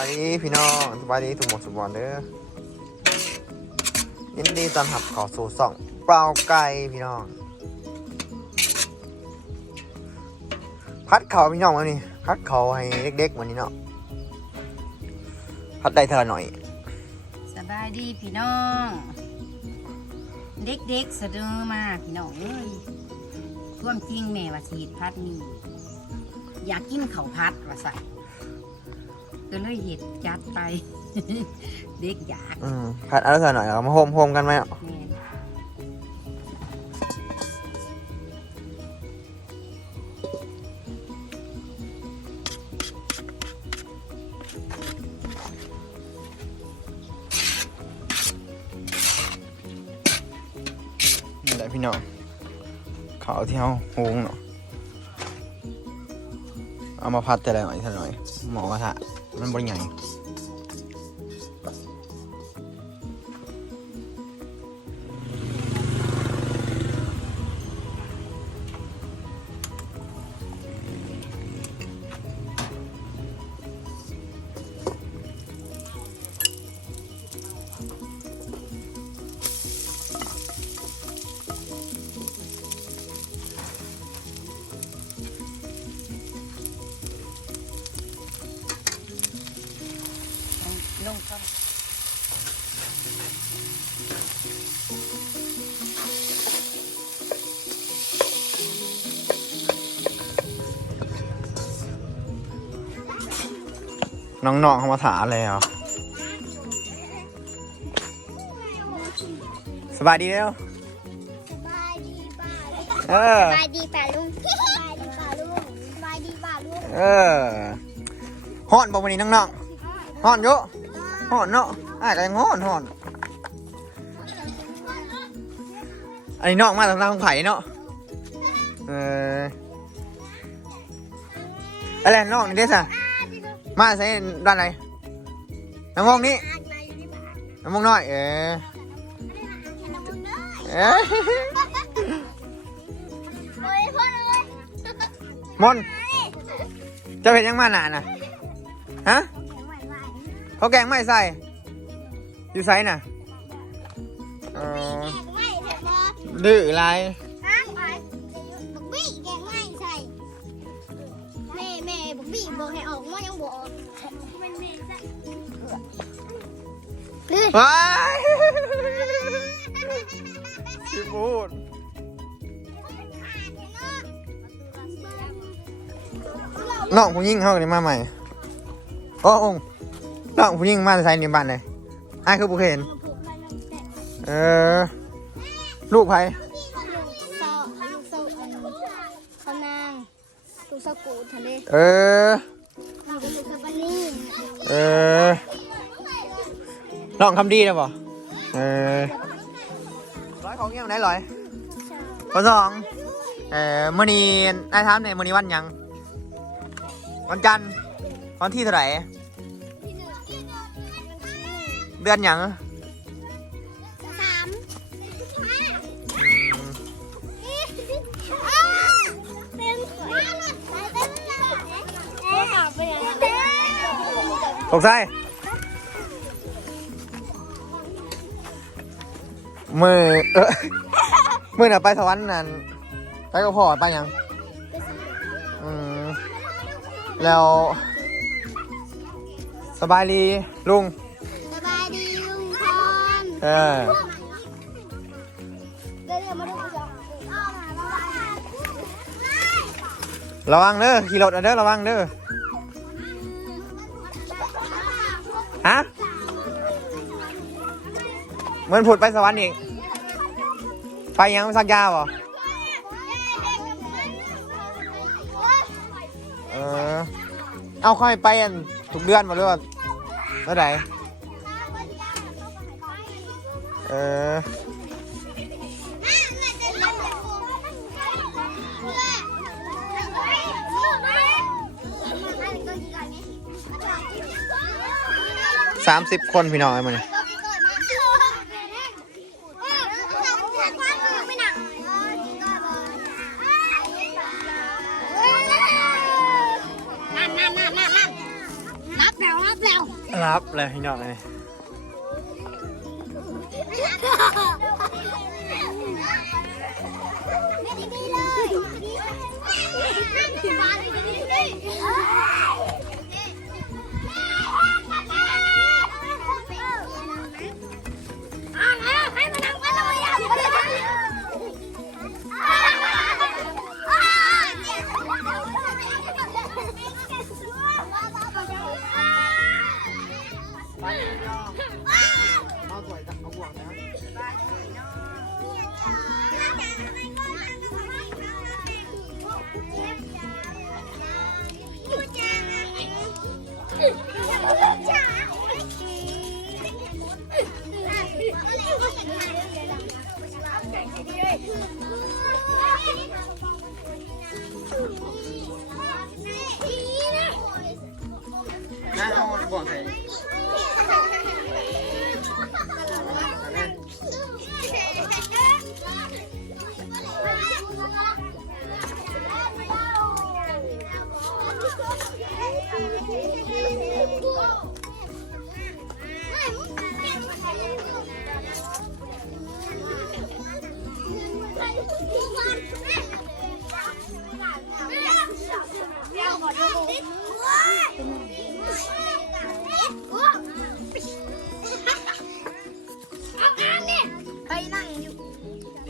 บายดีพี่น้องสบายดีทุกหมดสุบอลเด้อยินดีต้อนรับเขอสู่ส่องเปล่าไก่พี่น้อง พัดเขาพี่น้องวันนี้พัดเขาให้เด็กๆวันนี้เนาะพัดได้เธอหน่อย สบายดีพี่น้อง เด็กๆสะดือมากพี่น้องเอ้ยท่วมจริงแม่ว่าสีดพัดนี่อยากกินเข้าพัดว่าใส่ ก็เลยเห็ดจัดไป เด็กอยากอืมพัดเอาเธอหน่อยเอามาโฮมโฮมกันไหมเนาะแม่นนี่แหละพี่น้องเขาที่เขาโฮงเนาะเอามาพัดแต่ละหน่อยเท่าหน่อยหมอกระทะ มั น้องๆเขามาถามแล้วสบายดีแล้วสบายดีป่าลุงเออสบายดีป่าลุงสบายดีป่าลุงสบายดีป่าลุงเออฮ้อนบอกวันนี้น้องๆฮ้อนเยอะฮ้อนเนาะอ้ายก็ยังฮ้อนฮ้อนอันนี้น้องมาทางทางไผ่เนาะเอออะไรน้องนี่เด้สะ มาใส่ด้านไหนน้ำมองนี่อาณาอยู่ที่ป่าน้ำมองน้อย เออน้ำมันได้เอ้ยโอ้ยพ่อเลยมอนเจะเห็นยังมาหนาน่ะฮะเขาแกงไม่ใส่ อยู่ใส่น่ะเออแกงไม่เถอะบอดื้ออะไร บักบี้บอกให้ออกมันยังบอกออกมันแม่ใส่ลื่นว้ายพี่พูดน้องผู้หญิงเขากันมาใหม่โอ้องน้องผู้หญิงมาใส่ในบ้านเลยไอ้ายคือบุเคยเห็นเออ ลูกไผ ลูกเศร้าลูกเศร้าอันเขานางลูกเศร้ากูทะ เออ เออน้องคำดีนะบ่เออร้อยของเงี้ยไหนร้อยข้อสองเอ่อมื่อนี้นายถามเนี่ยมื่อนี้วันยัง วันจันทร์วันที่เท่าไหร่เดือนยัง ตกใจมือเออมือน่ะไปสวรรค์นั่นไปกับพ่อไปหยังอืมแล้ว สบายดีลุง สบายดีลุงพรเออเดี๋ยวมาดูกันระวังเด้อขี่รถเอาเด้อระวังเด้อ ฮะเหมือนผุดไปสวรรค์อีกไปยังสักยาบ่เออเอาค่อยไปอันทุกเดือนมาเรื่อยเท่อไหร่เออ สามสิบคนพี่น้องไอ้มันนี่นั่นนั่นนั่นนั่นนั่นนับแล้วนับแล้วรับเลยพี่น้องเลยไม่ดีเลย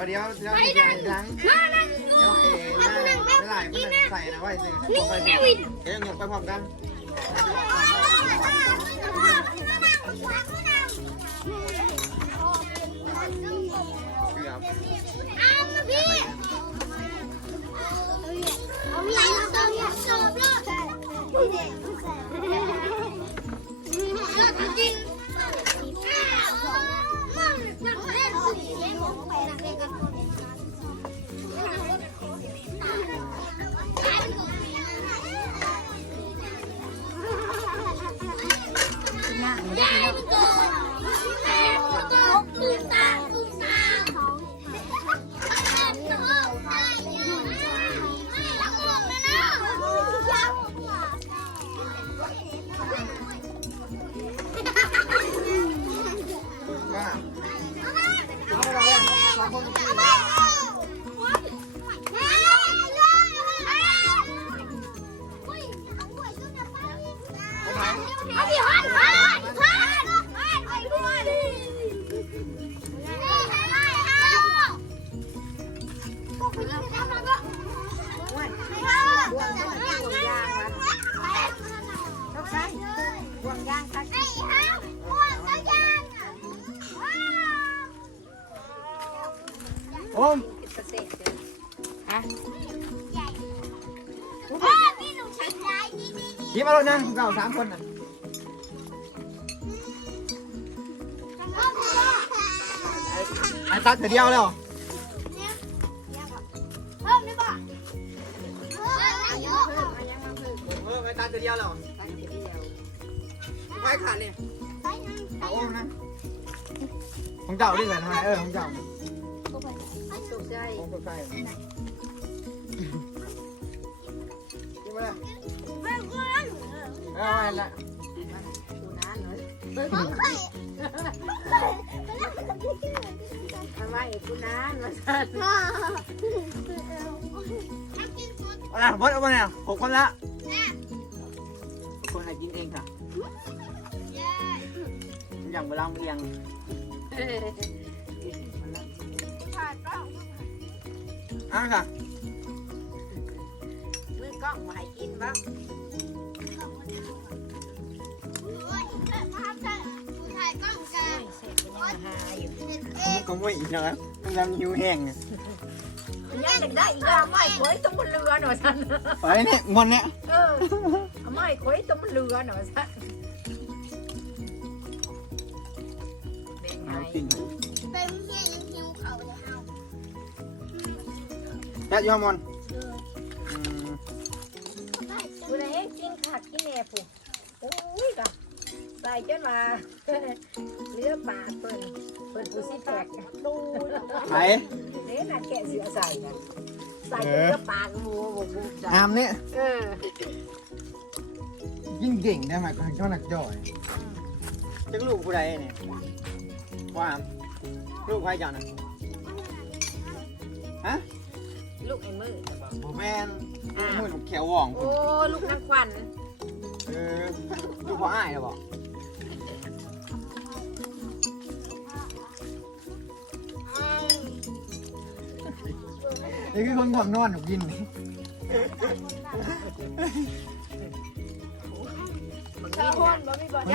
ยวเดี๋ยวเดี๋ยวเดี๋ยวล้างเดี๋ยวให้ไม่ไหลไม่ใส่นะไว้สิผมไปสิเดี๋ยวยังไปพร้อมกัน ดีดีดียิ้มาแล้วนั่งเก่าสามคนน่ะไอ้ตัดเดียวแล้วเพิ่มได้ป่ะเพิ่มอายุเพิ่มมายังมาเพิ่มเออไอ้ตัดเดียวแล้วตั้งแต่เดียวไอ้ขาดเลยไปยังเอาโอ้นะของเจ้าดิเหรอทำไมเออของเจ้าตกใจของตัวใกล้ยิ้มาแล้ว เออเอาไว้ละดูน้าหน่อยผมเคยทำไมกูน้ามาสั่นพ่อเอาละบดเอาไปเนี่ยหกคนละคนให้กินเองค่ะอย่างเวลาเรียงอ้าวค่ะมือกล้องมาให้กินบ้าง ก็ไม่อีกนะครับมันยังหิวแห้งอะยังจะได้อีกแล้วไม่คอยต้องบนเรือหน่อยสั่นไปเนี่ยงอนเนี่ยเออไม่คอยต้องบนเรือหน่อยสั่นเป็นไงเอาจริงเป็นเฮียยังหิวเขาเลยเอาแจ๊ดยอมมอนอืมกูเลยให้กินขาดกินแหน่ผู้โอ้ยก็ ใส่จนมาเลือปากเปิดเปิดกูสิแตกดูไปเนี่ยน่ะแกะเสือใส่นะใส่จนเลือปากงูบุบบุบจ้ะอามเนี่ยเออยิ่งเก่งได้ไหมก็ช่างหนักจ่อยจักลูกผู้ใดเนี่ยว่าลูกใครจังนะฮะลูกไอ้มือจะบอกผมแม่นมือลูกแขวหว่องโอ้ลูกนางควันเออลูกพ่ออ้ายเหรอบอก นี่คือคนทำนอนหนูกินนี่มัน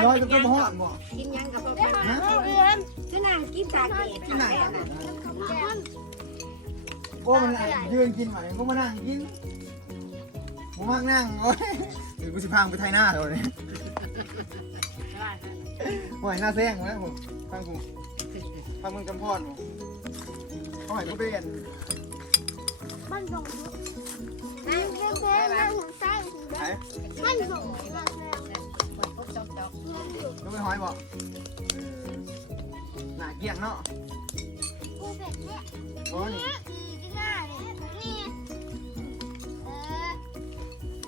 น้อยก็ต้องหอดบ่กินยังกับพ่อพันฮะคือนางกินตาเกศที่ไหนอะโอ้มันยืนกินไหมก็มานั่งกินผมมักนั่งโอ้ยเดี๋ยวกูสิพางไปไทยหน้าเลยโอ้ยหน้าแซงแล้วผมฟังกูฟังมึงจำพอนผมโอ้ยกูเป็น มันส่งนั่งเท่ๆนั่งใต้ไหนมันส่งเปิดปุ๊บจบจบลูกไปหอยบ่หน้าเกี้ยงเนาะกูเป็ดเนี่ยโอ้นี่หน้าเนี่ย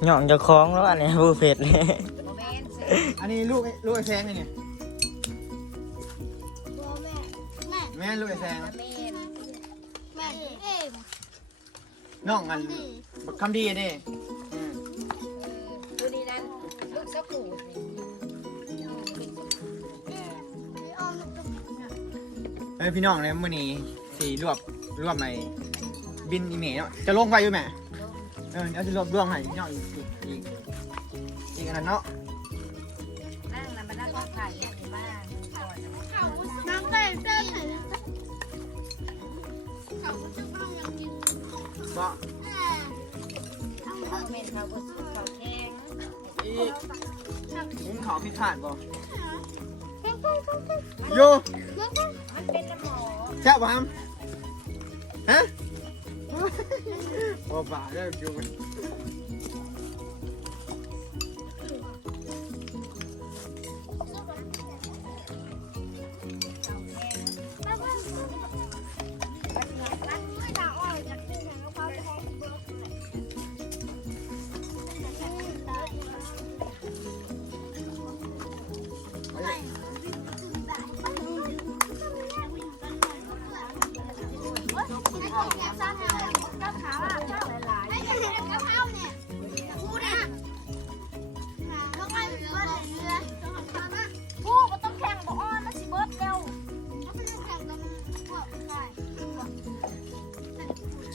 นี่องจะคล้องแล้วอันนี้บูเผ็ดเลยโมเมนต์อันนี้ลูกไอ้ลูกไอ้แซงนี่นี่โบแม่แม่แม่ลูกไอ้แซง น้องอันบักคำดีเด้อืมดูดีนั้นลูกสกูดไม่ออมตุ๊กเฮ้ยพี่น้องเลยมื่อนี้สีรวบรวบในบินอีเมลเนาะจะลงไปอยู่ไหมเออเดี๋ยวจะรวบรวมให้พี่น้องอีกอีกอีกอีกอันนั้นเนาะ โยมันเป็นน้ำหมอแช่บ่ฮัมฮะโอ้ป่าเด้ออยู่ผู้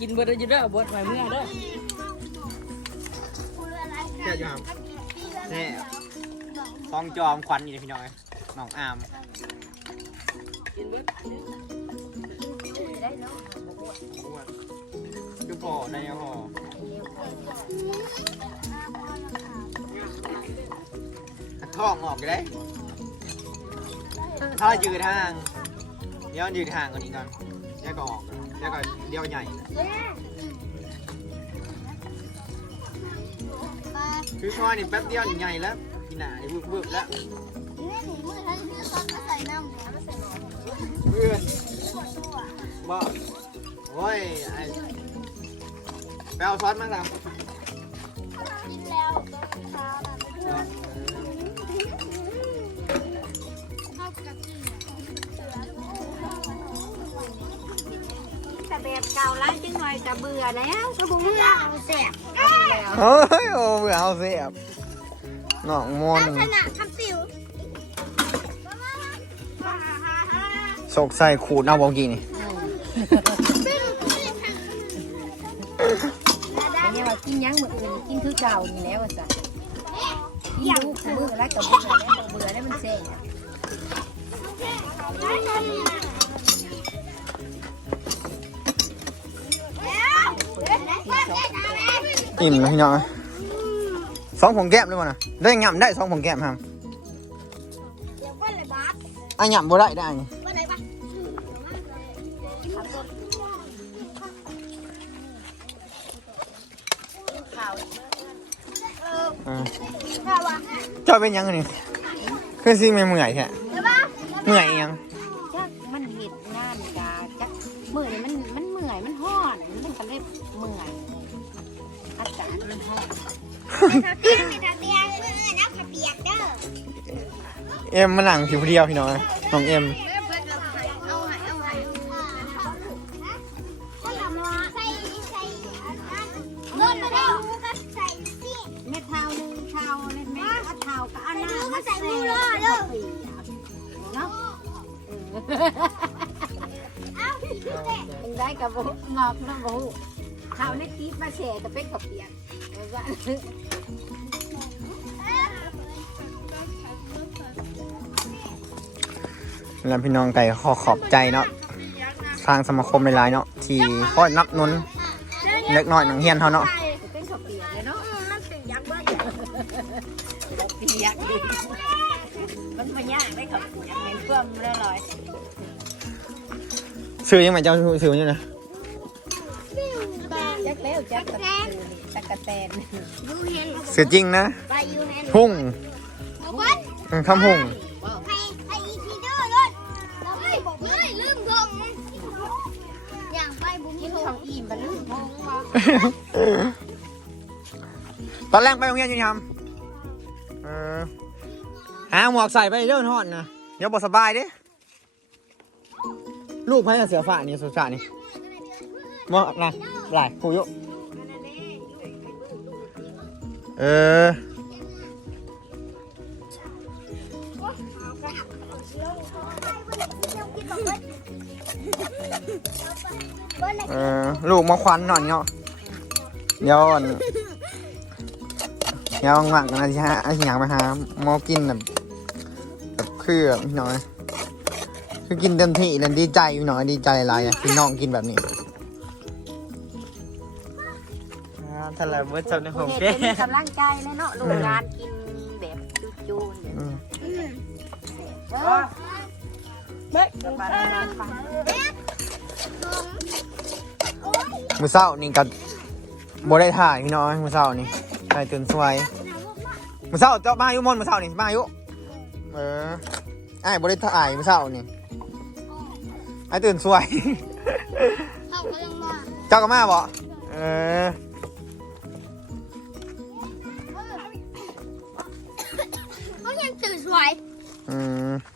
กินเบอร์ได้อยูเด้อบดไว้เมื่อเด้อแช่อยู่ฮัมแน่ทองจอมควันนี่พี่น้องเอ้ยน้องอามกินเบิร์ดได้เนาะอ้วนคือพอได้ยังพอท้องออกได้ถ้ายืดทางเดี๋ยวยืดทางก่อนนี้ก่อนเดี๋ยวก็ออก แล้วก็เลี้ยวใหญ่คือคอนี่แป๊บเดียวนี่ใหญ่แล้วพี่หนาไอ้บึกบึกแล้วเพื่อนบอกโอ้ยไอ้ไปเอาซอสมาครั บแต่แบบเก่าล้างจังหน่อยจะเบื่อแล้วก็บุ้งเรื่องแสบเฮ้ยโอ้เบื่อเอาเสียบน้องมนขนาดคำสิวสกใส่ขูดเอาบอกกี่นี่อันนี้ว่ากินยังเหมือนอื่นกินคือเก่านี่แล้วว่าจ้ะกินลูกเบื่อแล้วกับเบื่อแล้วเบื่อแล้วมันเสีย อิ่มนะพี่น้องสองผงแก้มด้วยมั้นะได้หย่ำได้สองผงแก้มครับเดี๋ยวก็เลยบาสอะหย่ำบ่ได้ได้วันไหนปะข่าวเออข่าววะเจ้าเป็นยังไงนี่คือสิไม่เมื่อยแท้เดี๋ยวปะเมื่อยอีหยังจักมันเห็ดงานกาจักเมื่อยมันมันเมื่อยมันห้อนมันก็เลยเมื่อย เตียงในทาเตียงเออนักกระเปียกเด้อเอ็มมาหนังผิวเดียวพี่น้องน้องเอ็มเอาไห้เอาไห้ก็ทำว่าใส่ใส่เงินมาแล้วก็ใส่สิเม็ดเท้าหนึ่งเท้าเม็ดแม่ก็เท้าก็อันนั้นใส่มือเลยเด้อเนาะเอ้าเด็กเป็นได้กับบุงอกน้ำบุ เท้าในตีมาแช่กับเป็นกับเปียกแล้วก็แล้วพี่น้องไก่ขอขอบใจเนาะทางสมาคมในไลน์เนาะที่คอยนับหนุนเล็กน้อยหนังเฮียนเขาเนาะเป็นกับเปียกเลยเนาะมันเป็นยักษ์บ้าเปียกดิมันมายากได้กับเปียกในเพื่อมเลยลอยซื้อยังไงเจ้าซื้ออยู่นะจักแล้ว จักกะแตนจักะแตนดูเห็นซื้อจริงนะไปอยู่ในหุ่งบอกว่าอืมทำหุ่งให้ให้อีทีเดอร์เลยเราไม่บอกเลยลืมทงอย่างไปบุ้มกินทของอิ่มบรรลุพงวะตอนแรกไปโรงเรียนยู่ทำเออหาหมวกใส่ไปเรื่อยทอดนะเดี๋ยวบสบายด้ลูกไพ่กับเสือฝ่านี่สุดานี่มอนะหลายผูยุ เออ เออ ลูกมาควันหน่อยเนาะเดี๋ยวอ่อนเดี๋ยวหลังนะที่ฮะไอ้ที่อยากมาหาหมอกินแบบแบบคือแบบพี่น้อย คือกินเต็มที่เลยดีใจพี่น้อยดีใจหลายๆอะพี่น้องกินแบบนี้าเราเบิร์ดจับในผมเห็นเป็นกำลังใจเลยเนาะลูกงานกินแบบจูนๆอืมเออเบ๊กปานนั้นฟังมือเศร้านี่กับบได้ถ่ายพี่น้อยมือเศร้านี่ถ่ายตื่นสวยมือเศร้าเจ้ามาอายุมนมือเศร้านี่มาอายุเออไอ้บได้ถ่ายมือเศร้านี่ไอ้ตื่นสวยเข้ากำลังมาเจ้าก็มาบ่เออ เ